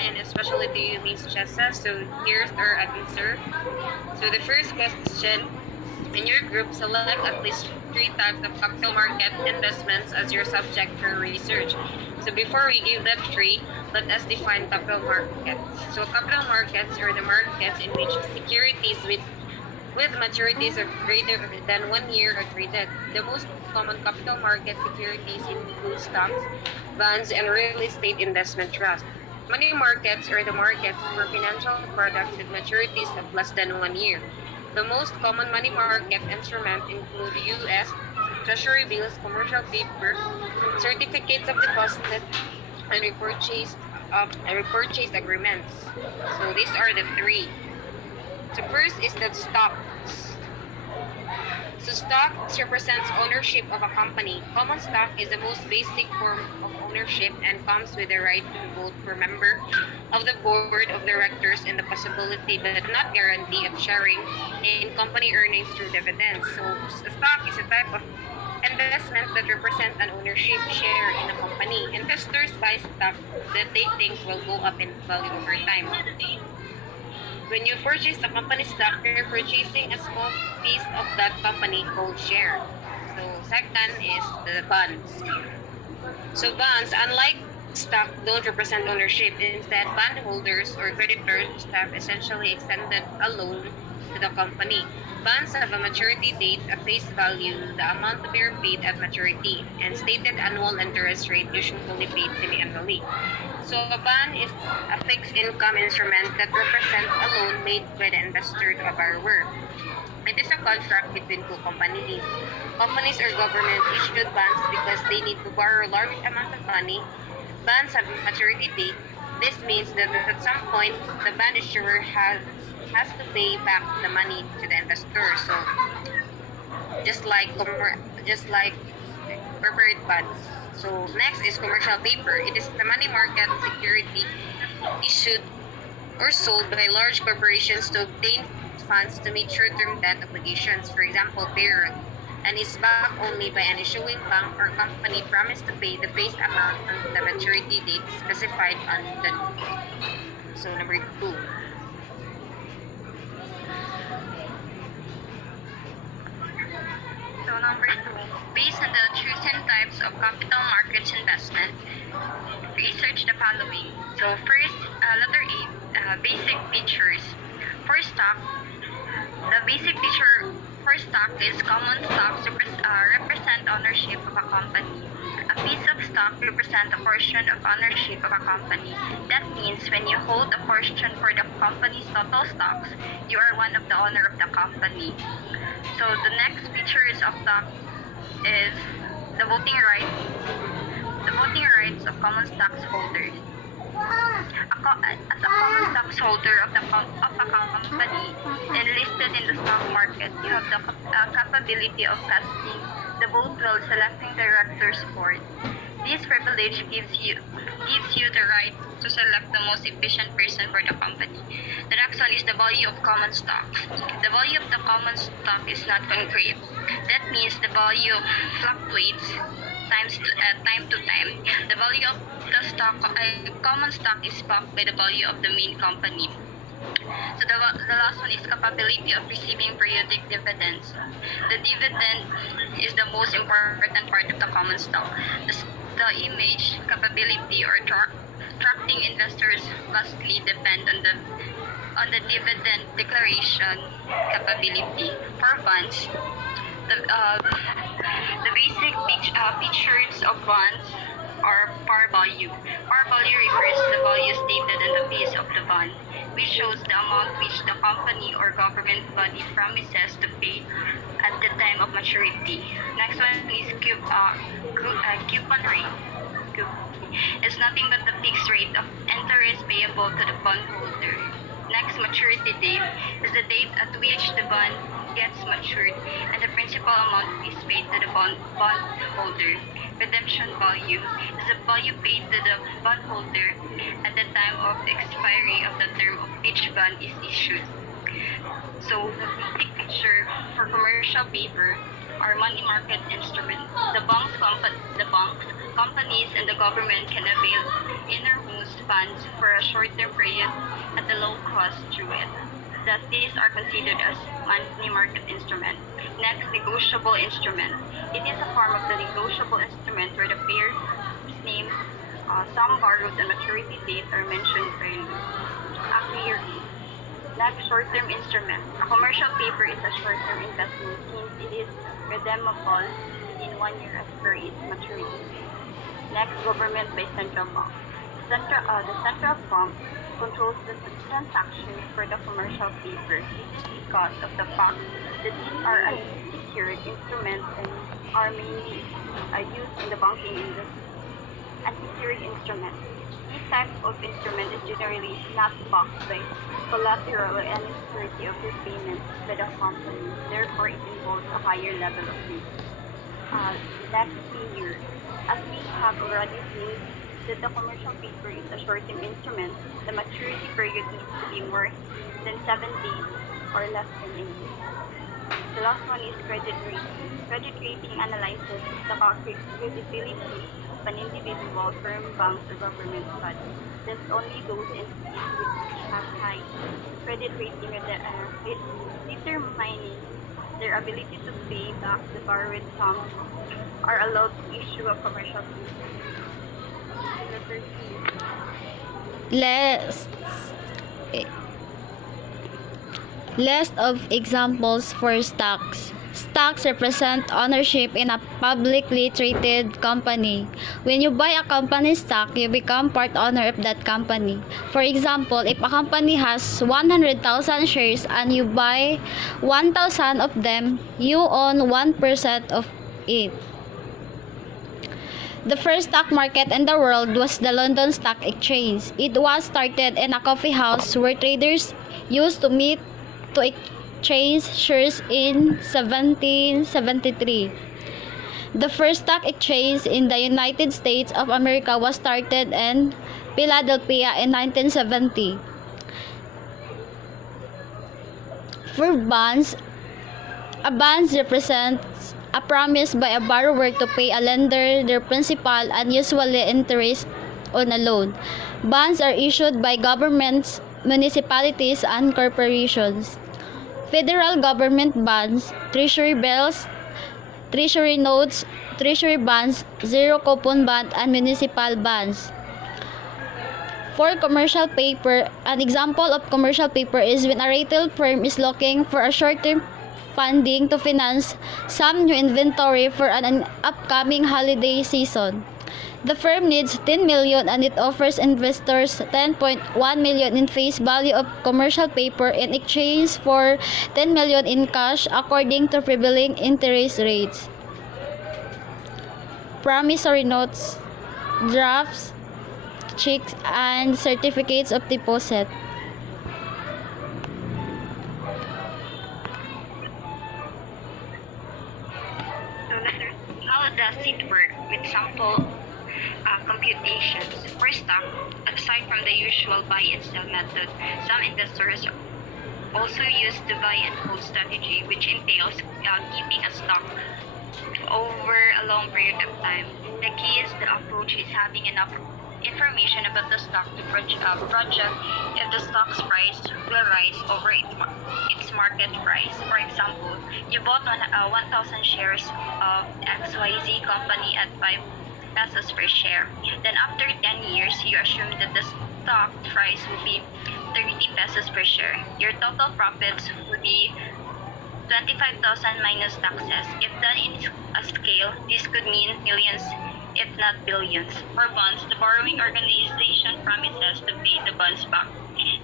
and especially to you, Miss Chessa. So here's our answer. So the first question, in your group, select at least three types of capital market investments as your subject for research. So before we give that three, let us define capital markets. So capital markets are the markets in which securities with maturities of greater than 1 year are traded. The most common capital market securities include stocks, bonds, and real estate investment trusts. Money markets are the markets for financial products with maturities of less than 1 year. The most common money market instruments include U.S. Treasury bills, commercial paper, certificates of deposit, and repurchase agreements. So these are the three. So first is the stocks. So stocks represents ownership of a company. Common stock is the most basic form of ownership and comes with the right to vote for member of the board of directors and the possibility but not guarantee of sharing in company earnings through dividends. So a stock is a type of investment that represents an ownership share in a company. Investors buy stock that they think will go up in value over time. When you purchase a company stock, you're purchasing a small piece of that company called share. So second is the bonds. So bonds, unlike stock, don't represent ownership. Instead, bondholders or creditors have essentially extended a loan to the company. Bonds have a maturity date, a face value, the amount to be repaid at maturity, and stated annual interest rate usually paid semi-annually. So a bond is a fixed income instrument that represents a loan made by the investor to a borrower. It is a contract between two companies. Companies or government issued bonds because they need to borrow large amounts of money. Bonds have a maturity date. This means that at some point, the bond issuer has to pay back the money to the investor. So just like corporate bonds. So next is commercial paper. It is the money market security issued or sold by large corporations to obtain funds to meet short-term debt obligations, for example, payroll, and is backed only by an issuing bank or company promised to pay the face amount on the maturity date specified on the note. So number 2. So number 2, based on the chosen types of capital markets investment, research the following. So first, letter A, basic features. For stock, the basic feature for stock is common stocks represent ownership of a company. A piece of stock represents a portion of ownership of a company. That means when you hold a portion for the company's total stocks, you are one of the owner of the company. So the next features of stock is the voting rights. The voting rights of common stockholders. As a common stockholder of a company enlisted in the stock market, you have the capability of casting the vote while selecting directors' board. This privilege gives you the right to select the most efficient person for the company. The next one is the value of common stocks. The value of the common stock is not concrete. That means the value fluctuates time to time. The value of the common stock is backed by the value of the main company. So the last one is capability of receiving periodic dividends. The dividend is the most important part of the common stock. The image, capability, or attracting investors vastly depend on the dividend declaration capability. For bonds, the basic features of bonds are par value. Par value refers to the value stated on the face of the bond, which shows the amount which the company or government body promises to pay at the time of maturity. Next one is coupon rate. It's nothing but the fixed rate of interest payable to the bondholder. Next, maturity date is the date at which the bond gets matured and the principal amount is paid to the bondholder. Redemption value is the value paid to the bondholder at the time of the expiry of the term of each bond is issued. So the basic picture for commercial paper are money market instruments. The banks, companies, and the government can avail in or use bonds for a short-term period at a low cost through it. Thus, these are considered as money market instrument. Next, negotiable instrument. It is a form of the negotiable instrument where the payer's name, sum borrowed, and maturity date are mentioned clearly. A clear. Next, short-term instrument. A commercial paper is a short-term investment since it is redeemable within 1 year as per its maturity. Next, government by central bank. The central bank controls the transactions for the commercial paper. This is because of the fact that these are unsecured instruments and are mainly used in the banking industry. Unsecured instruments. This type of instrument is generally not backed by collateral or any security of repayment by the company. Therefore, it involves a higher level of risk. Next, senior. As we have already seen that the commercial paper is a short-term instrument, the maturity period needs to be more than 7 days or less than a year. The last one is credit rating. Credit rating analyzes the credibility of an individual, firm, banks, or government body. Thus, only those entities which have high credit rating determining their ability to pay back the borrowed sums are allowed to issue a commercial paper. Letter C. List List of examples for stocks. Stocks represent ownership in a publicly traded company. When you buy a company stock, you become part owner of that company. For example, if a company has 100,000 shares and you buy 1,000 of them, you own 1% of it. The first stock market in the world was the London Stock Exchange. It was started in a coffee house where traders used to meet to exchange shares in 1773. The first stock exchange in the United States of America was started in Philadelphia in 1970. For bonds, a bond represents a promise by a borrower to pay a lender their principal and usually interest on a loan. Bonds are issued by governments, municipalities, and corporations. Federal government bonds, treasury bills, treasury notes, treasury bonds, zero coupon bond, and municipal bonds. For commercial paper, an example of commercial paper is when a retail firm is looking for a short-term funding to finance some new inventory for an upcoming holiday season. The firm needs 10 million and it offers investors 10.1 million in face value of commercial paper in exchange for 10 million in cash according to prevailing interest rates. Promissory notes, drafts, checks, and certificates of deposit. How does it work with sample computations? For stock, aside from the usual buy and sell method, some investors also use the buy and hold strategy, which entails keeping a stock over a long period of time. The key is the approach is having enough information about the stock to project if the stock's price will rise over its market price. For example, you bought 1,000 shares of XYZ company at 5 pesos per share. Then after 10 years, you assume that the stock price will be 30 pesos per share. Your total profits will be 25,000 minus taxes. If done in a scale, this could mean millions, if not billions. For bonds, the borrowing organization promises to pay the bonds back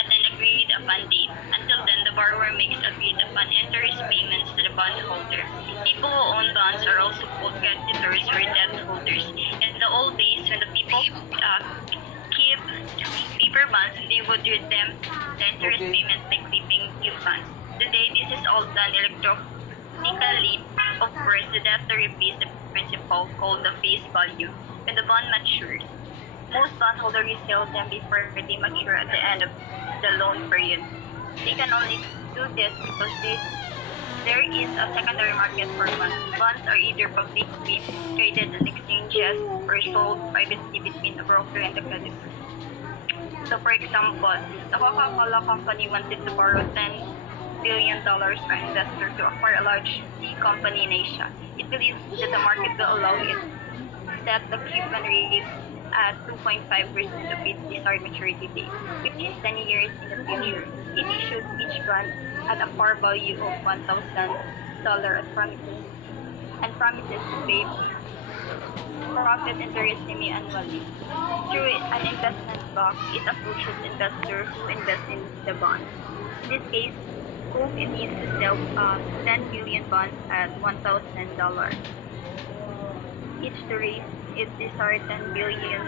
at an agreed upon date. Until then, the borrower makes agreed upon interest payments to the bondholder. People who own bonds are also called creditors or debt holders. In the old days, when the people keep paper bonds, they would redeem the interest payment by clipping coupons. Today, this is all done electronically. Of course, the debtor repays the principal, called the face value, when the bond matures. Most bondholders resell them before they mature at the end of the loan period. They can only do this because there is a secondary market for bonds. Bonds are either publicly traded on exchanges or sold privately between the broker and the creditor. So for example, the Coca-Cola company wanted to borrow $10 billion from investors to acquire a large tea company in Asia. It believes that the market will allow it to set the coupon rate at 2.5% of its desired maturity date, which is 10 years in the future. It issued each bond at a par value of $1,000 and promises to pay profit interest semi-annually. Through an investment stock, it approaches investors who invest in the bond. In this case, Coke needs to sell 10 billion bonds at $1,000 each to raise its desired $10 billion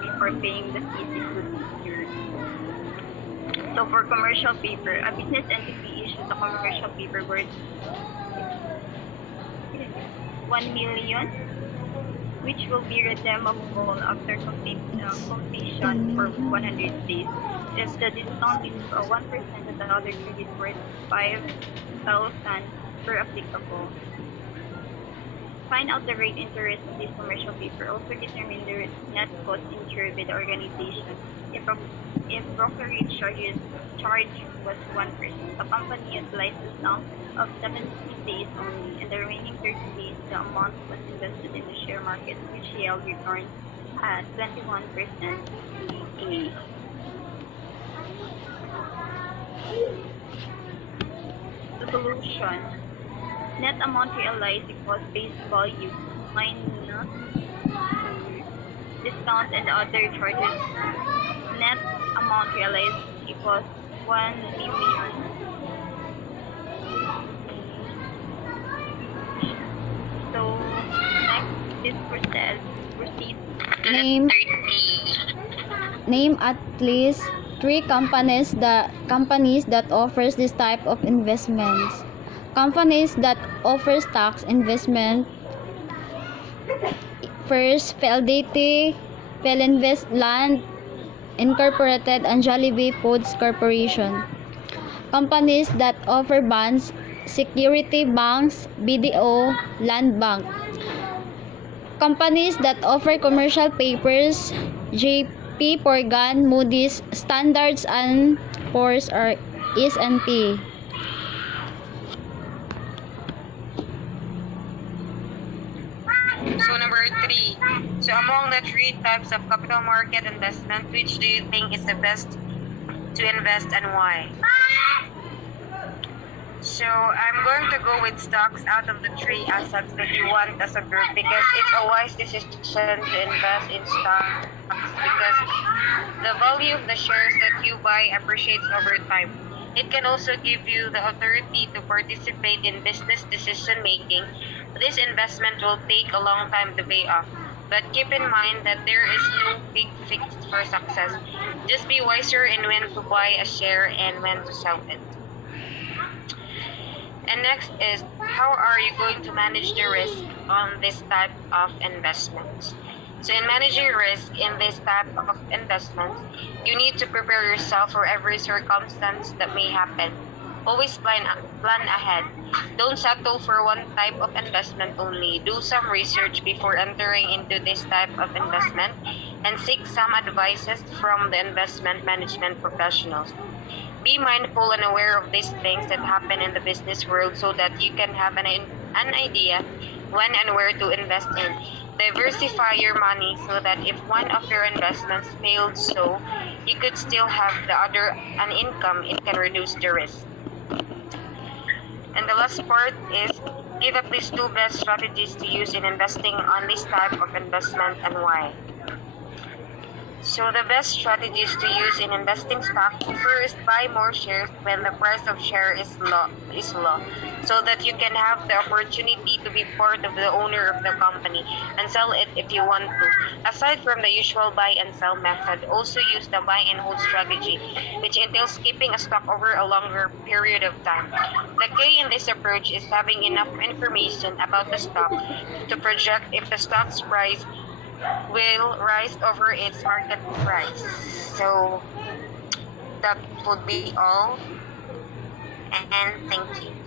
before paying the fees it would secure. So for commercial paper, a business entity issues a commercial paper worth 1 million, which will be redeemable after completion for 100 days. If the discount is 1%, the other credit worth 5,000 per applicable. Find out the rate interest of this commercial paper. Also determine the net cost incurred by the organization. If brokerage charge was 1%, the company utilized the sum of 70 days only, and the remaining 30 days, the amount was invested in the share market, which yield returns at 21% CA. The solution. Net amount realized equals face value minus discount and other charges. Net amount realized equals 1 million. So next is proceed. Name 30. name at least 3 companies that offers this type of investments. Companies that offer stocks investment. First, Fidelity, Pelinvest Land Incorporated, and Jollibee Foods Corporation. Companies that offer bonds, Security Banks, BDO, Land Bank. Companies that offer commercial papers, JP Morgan, Moody's, Standards and Poor's, or S&P. So number 3. So among the 3 types of capital market investment, which do you think is the best to invest and why? So I'm going to go with stocks out of the 3 assets that you want as a group, because it's a wise decision to invest in stocks because the value of the shares that you buy appreciates over time. It can also give you the authority to participate in business decision making. This investment will take a long time to pay off, but keep in mind that there is no big fix for success. Just be wiser in when to buy a share and when to sell it. And next is, how are you going to manage the risk on this type of investments? So in managing risk in this type of investments, you need to prepare yourself for every circumstance that may happen. Always plan ahead. Don't settle for one type of investment only. Do some research before entering into this type of investment and seek some advices from the investment management professionals. Be mindful and aware of these things that happen in the business world so that you can have an idea when and where to invest in. Diversify your money so that if one of your investments failed, so you could still have the other an income. It can reduce the risk. And the last part is, give at least 2 best strategies to use in investing on this type of investment and why. So the best strategies to use in investing stock: first, buy more shares when the price of share is low, so that you can have the opportunity to be part of the owner of the company and sell it if you want to. Aside from the usual buy and sell method, also use the buy and hold strategy, which entails keeping a stock over a longer period of time. The key in this approach is having enough information about the stock to project if the stock's price will rise over its market price. So that would be all, and thank you.